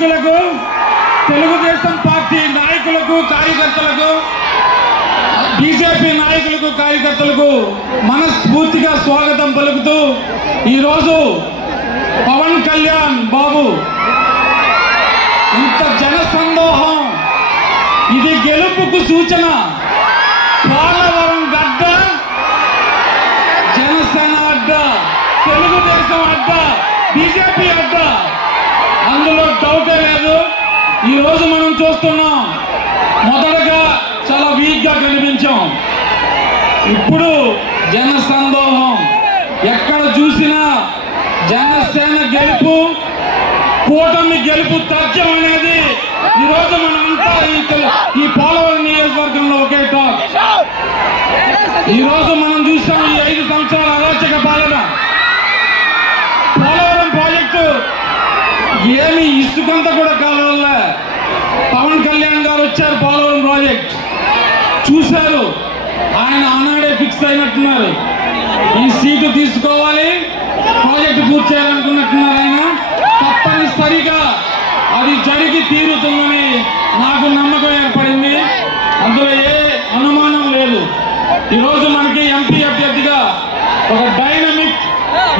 నాయకులకు, తెలుగుదేశం పార్టీ నాయకులకు, కార్యకర్తలకు, బీజేపీ నాయకులకు, కార్యకర్తలకు మనస్ఫూర్తిగా స్వాగతం పలుకుతూ ఈరోజు పవన్ కళ్యాణ్ బాబు ఇంత జనసందోహం, ఇది గెలుపుకు సూచన. పోలవరం గడ్డ జనసేన అడ్డ, తెలుగుదేశం అడ్డ, బీజేపీ అడ్డ, అందులో డౌటే లేదు. ఈరోజు మనం చూస్తున్నాం, మొదటగా చాలా వీక్ గా కనిపించాం, ఇప్పుడు జనసందోహం. ఎక్కడ చూసినా జనసేన గెలుపు, కూటమి గెలుపు తథ్యం అనేది ఈరోజు మనమంతా ఈ పోలవరం నియోజకవర్గంలో ఒకే టాక్. ఈరోజు మనం చూస్తాం ఈ 5 సంవత్సరాల అరాచక పాలన. పోలవరం ప్రాజెక్టు ఏమి ఇసుకంత కూడా కావాల. పవన్ కళ్యాణ్ గారు వచ్చారు, పోలవరం ప్రాజెక్ట్ చూశారు, ఆయన ఆనాడే ఫిక్స్ అయినట్టున్నారు, ఈ సీటు తీసుకోవాలి, ప్రాజెక్టు పూర్తి చేయాలనుకున్నట్టున్నారు. ఆయన తప్పనిసరిగా అది జరిగి తీరుతుందని నాకు నమ్మకం ఏర్పడింది, అందులో ఏ అనుమానం లేదు. ఈరోజు మనకి ఎంపీ అభ్యర్థిగా ఒక డైనమిక్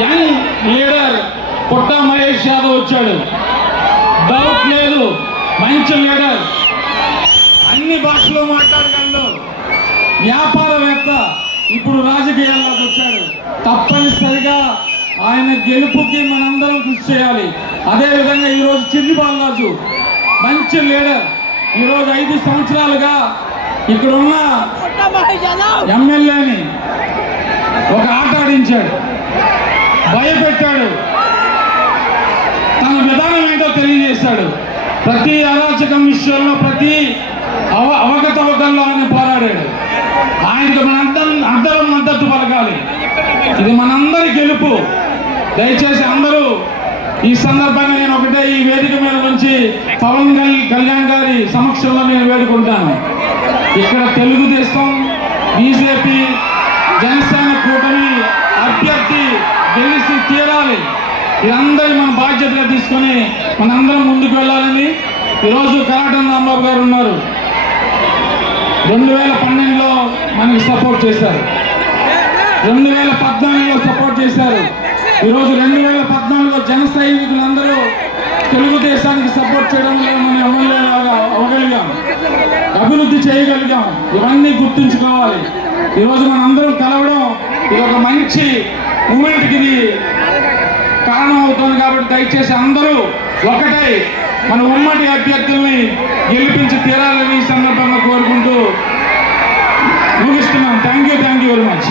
యంగ్ లీడర్ పుట్ట మహేష్ యాదవ్ వచ్చాడు, డౌట్ లేదు, మంచి లీడర్, అన్ని భాషలో మాట్లాడగలడు, వ్యాపారవేత్త, ఇప్పుడు రాజకీయాల్లోకి వచ్చాడు. తప్పనిసరిగా ఆయన గెలుపుకి మనందరం కృషి చేయాలి. అదేవిధంగా ఈరోజు చిన్ని బాలరాజు మంచి లీడర్, ఈరోజు 5 సంవత్సరాలుగా ఇక్కడ ఉన్న ఎమ్మెల్యేని ఒక ఆట ఆడించాడు, భయపెట్టాడు, తన విధానం ఏంటో తెలియజేశాడు. ప్రతి అరాచకం విషయంలో, ప్రతి అవకతవకల్లో ఆయన పోరాడాడు. ఆయనకు మనందరం మద్దతు పలకాలి. ఇది మనందరి గెలుపు. దయచేసి అందరూ ఈ సందర్భంగా నేను ఒకటే ఈ వేదిక మీద నుంచి పవన్ కళ్యాణ్ గారి సమక్షంలో నేను వేడుకుంటాను, ఇక్కడ తెలుగుదేశం, బీజేపీ, జనసేన కూటమి అభ్యర్థి గెలిచి తీరాలి. ఇదందరూ మన బాధ్యతగా తీసుకొని మనందరం ముందుకు వెళ్ళాలని. ఈరోజు కరాటం రాంబాబు గారు ఉన్నారు, 2012లో మనకి సపోర్ట్ చేశారు, 2014లో సపోర్ట్ చేశారు. ఈరోజు 2014లో జన సైనికులందరూ తెలుగుదేశానికి సపోర్ట్ చేయడం వల్ల మనం ఎమ్మెల్యేలాగా అవ్వగలిగాం, అభివృద్ధి చేయగలిగాం. ఇవన్నీ గుర్తుంచుకోవాలి. ఈరోజు మనందరం కలవడం ఇది ఒక మంచి మూమెంట్కి ఇది కారణం అవుతుంది. కాబట్టి దయచేసి అందరూ ఒకటై మన ఉమ్మడి అభ్యర్థుల్ని గెలిపించి తీరాలని ఈ సందర్భంగా కోరుకుంటూ ముగిస్తున్నాం. Thank you very much.